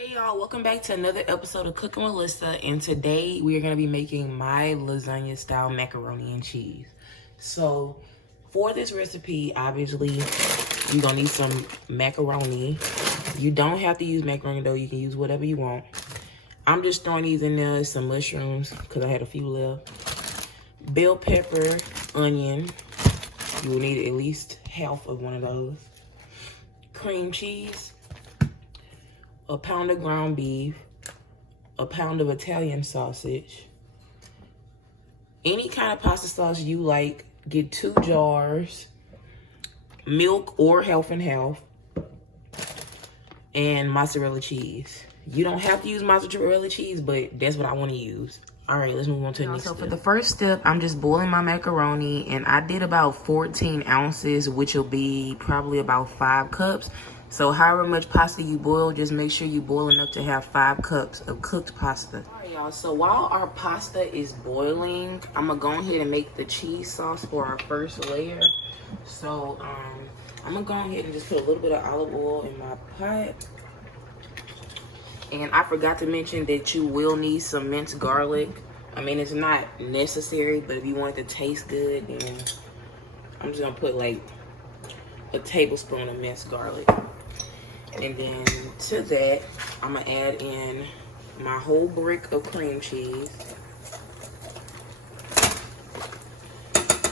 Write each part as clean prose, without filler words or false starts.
Hey y'all, welcome back to another episode of Cooking with Lyssa, and today we are going to be making my lasagna style macaroni and cheese. So for this recipe, obviously you're going to need some macaroni. You don't have to use macaroni though, you can use whatever you want. I'm just throwing these in there, some mushrooms because I had a few left. Bell pepper, onion, you will need at least half of one of those. Cream cheese, a pound of ground beef, a pound of Italian sausage, any kind of pasta sauce you like. Get 2 jars, milk or half and half, and mozzarella cheese. You don't have to use mozzarella cheese, but that's what I want to use. All right, let's move on to the next step. So for the first step, I'm just boiling my macaroni, and I did about 14 ounces, which will be probably about 5 cups. So however much pasta you boil, just make sure you boil enough to have 5 cups of cooked pasta. All right, y'all, so while our pasta is boiling, I'm gonna go ahead and make the cheese sauce for our first layer. So I'm gonna go ahead and just put a little bit of olive oil in my pot. And I forgot to mention that you will need some minced garlic. I mean, it's not necessary, but if you want it to taste good, then I'm just gonna put like a tablespoon of minced garlic. And then to that, I'm gonna add in my whole brick of cream cheese.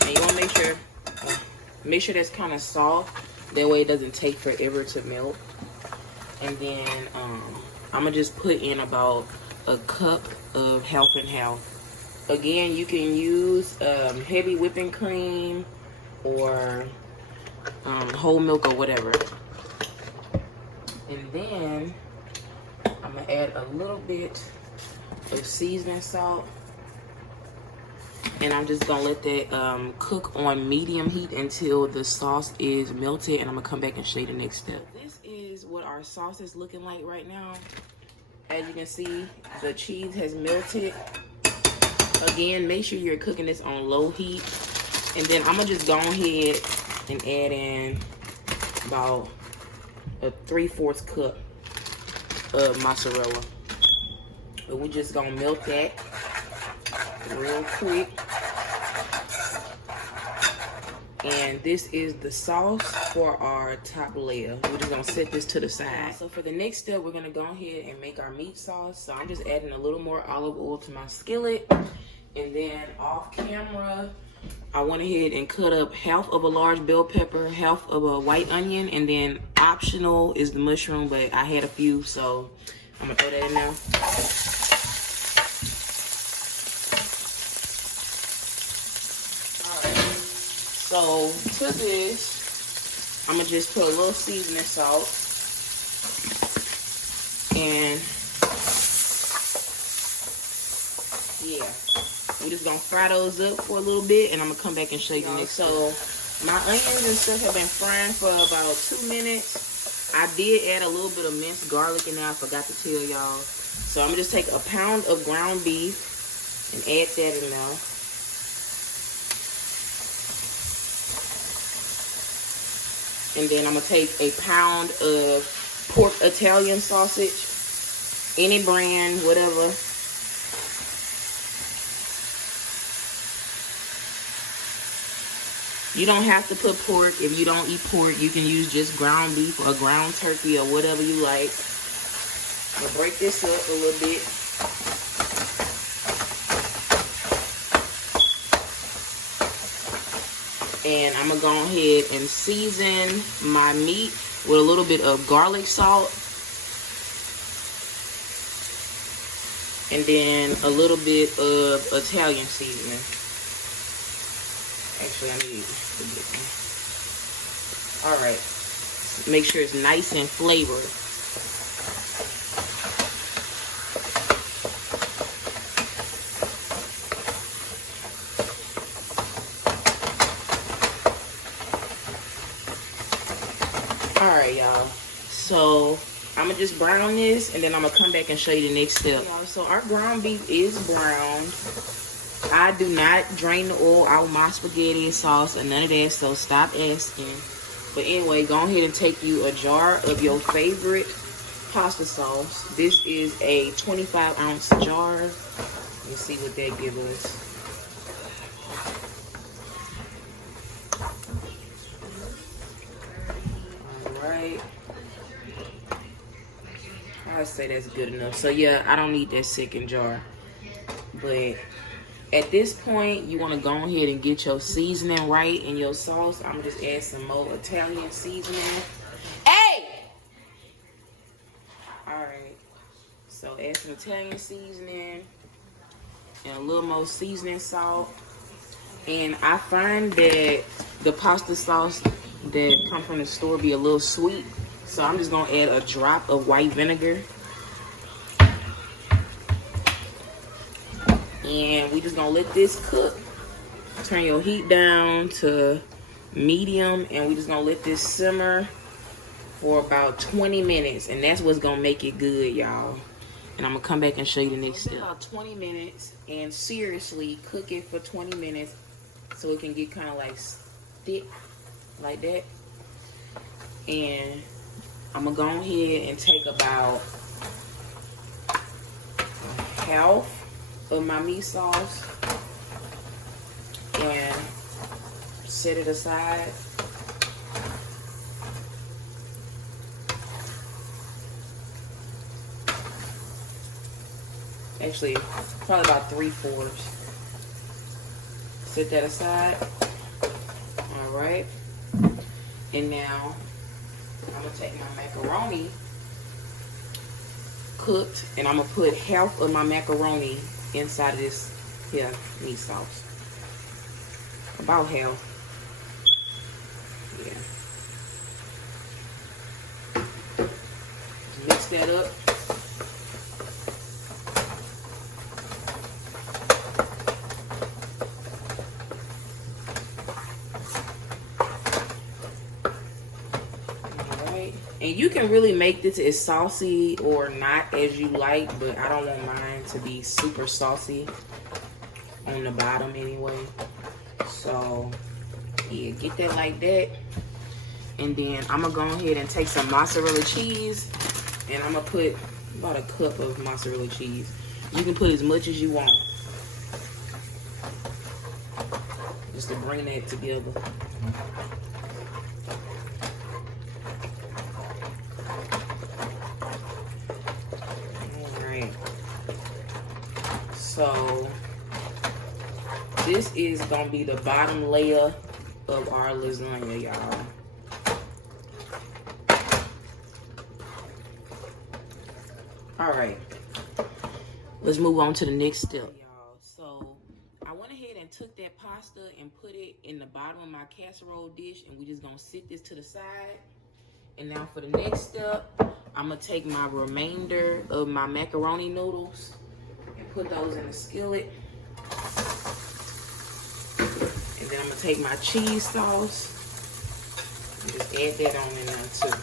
And you wanna make sure that's kind of soft. That way it doesn't take forever to melt. And then I'm gonna just put in about a cup of half and half. Again, you can use heavy whipping cream or whole milk or whatever. And then I'm gonna add a little bit of seasoning salt, and I'm just gonna let that cook on medium heat until the sauce is melted, and I'm gonna come back and show you the next step. This is what our sauce is looking like right now. As you can see, the cheese has melted. Again, make sure you're cooking this on low heat. And then I'm gonna just go ahead and add in about a 3/4 cup of mozzarella. But we're just gonna melt that real quick. And this is the sauce for our top layer. We're just gonna set this to the side. So for the next step, we're gonna go ahead and make our meat sauce. So I'm just adding a little more olive oil to my skillet. And then off camera, I went ahead and cut up half of a large bell pepper, half of a white onion, and then optional is the mushroom, but I had a few, so I'm gonna throw that in there. Alright, so to this, I'm gonna just put a little seasoning salt, and yeah. We're just gonna fry those up for a little bit, and I'm gonna come back and show you the next. So my onions and stuff have been frying for about 2 minutes. I did add a little bit of minced garlic in there, I forgot to tell y'all. So I'm gonna just take a pound of ground beef and add that in there. And then I'm gonna take a pound of pork Italian sausage, any brand, whatever. You don't have to put pork. If you don't eat pork, you can use just ground beef or ground turkey or whatever you like. I'm gonna break this up a little bit. And I'm gonna go ahead and season my meat with a little bit of garlic salt. And then a little bit of Italian seasoning. Actually, I need to get one. All right. Make sure it's nice and flavored. All right, y'all. So I'm gonna just brown this, and then I'm gonna come back and show you the next step. So our ground beef is browned. I do not drain the oil out my spaghetti sauce or none of that, so stop asking. But anyway, go ahead and take you a jar of your favorite pasta sauce. This is a 25-ounce jar. Let's see what that gives us. Alright. I'd say that's good enough. So yeah, I don't need that second jar. But at this point, you want to go ahead and get your seasoning right in your sauce. I'm going to just add some more Italian seasoning. Hey! Alright. So add some Italian seasoning and a little more seasoning salt. And I find that the pasta sauce that come from the store be a little sweet. So I'm just going to add a drop of white vinegar. And we just gonna let this cook. Turn your heat down to medium, and we just gonna let this simmer for about 20 minutes. And that's what's gonna make it good, y'all. And I'm gonna come back and show you the next step. About 20 minutes, and seriously, cook it for 20 minutes so it can get kind of like thick, like that. And I'm gonna go ahead and take about half of my meat sauce and set it aside. Actually, probably about 3/4. Set that aside. All right. And now I'm gonna take my macaroni cooked, and I'm gonna put half of my macaroni inside of this here meat sauce. About half. Yeah. Mix that up. Alright. And you can really make this as saucy or not as you like, but I don't want mine to be super saucy on the bottom anyway. So yeah, get that like that. And then I'm gonna go ahead and take some mozzarella cheese, and I'm gonna put about a cup of mozzarella cheese. You can put as much as you want, just to bring that together. So this is gonna be the bottom layer of our lasagna, y'all. All right, let's move on to the next step, y'all. So I went ahead and took that pasta and put it in the bottom of my casserole dish, and we just gonna sit this to the side. And now for the next step, I'm gonna take my remainder of my macaroni noodles and put those in the skillet. And then I'm gonna take my cheese sauce and just add that on in there too.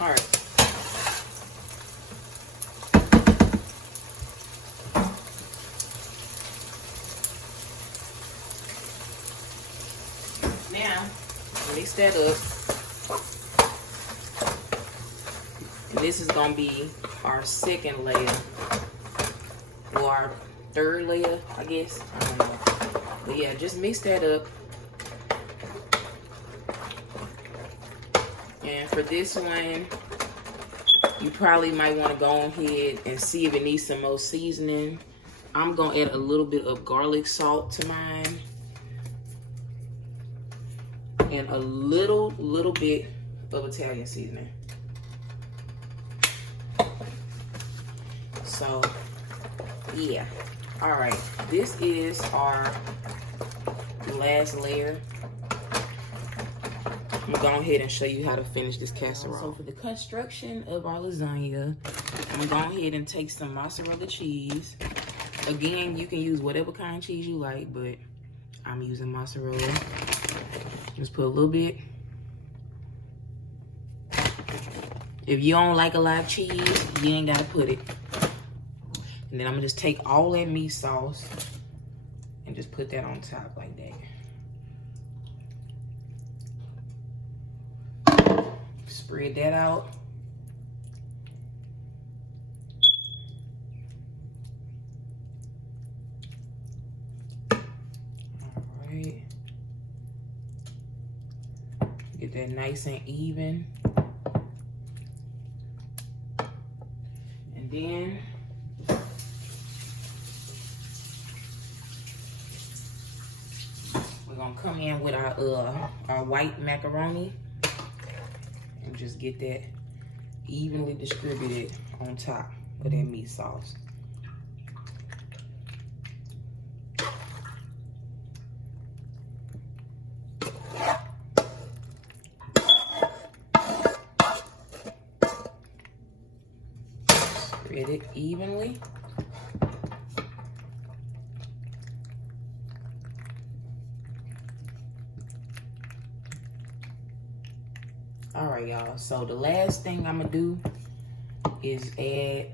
All right. Now, mix that up. And this is gonna be our second layer, or our third layer, I guess. I don't know. But yeah, just mix that up. And for this one, you probably might want to go ahead and see if it needs some more seasoning. I'm gonna add a little bit of garlic salt to mine. And a little bit of Italian seasoning. So, yeah. All right, this is our last layer. I'm gonna go ahead and show you how to finish this casserole. So for the construction of our lasagna, I'm gonna go ahead and take some mozzarella cheese. Again, you can use whatever kind of cheese you like, but I'm using mozzarella. Just put a little bit. If you don't like a lot of cheese, you ain't gotta put it. And then I'm gonna just take all that meat sauce and just put that on top like that. Spread that out. All right. Get that nice and even. And then we're gonna come in with our white macaroni and just get that evenly distributed on top of that meat sauce. Spread it evenly. All right, y'all. So the last thing I'm gonna do is add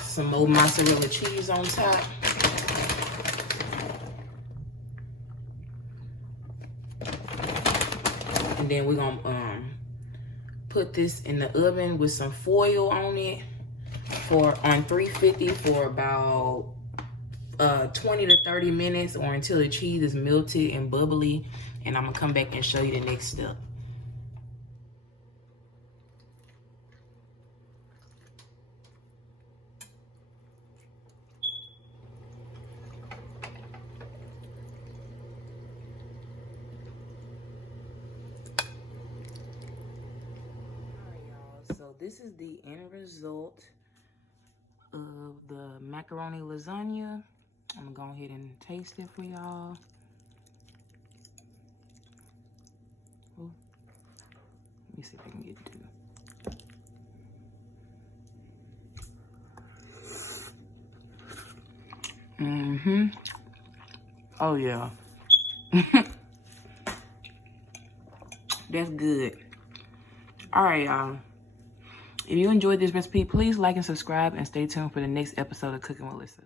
some more mozzarella cheese on top. And then we're gonna put this in the oven with some foil on it on 350 for about 20 to 30 minutes, or until the cheese is melted and bubbly. And I'm gonna come back and show you the next step. So this is the end result of the macaroni lasagna. I'm gonna go ahead and taste it for y'all. Let me see if I can get to. Oh yeah. That's good. All right, y'all. If you enjoyed this recipe, please like and subscribe and stay tuned for the next episode of Cooking with Lyssa.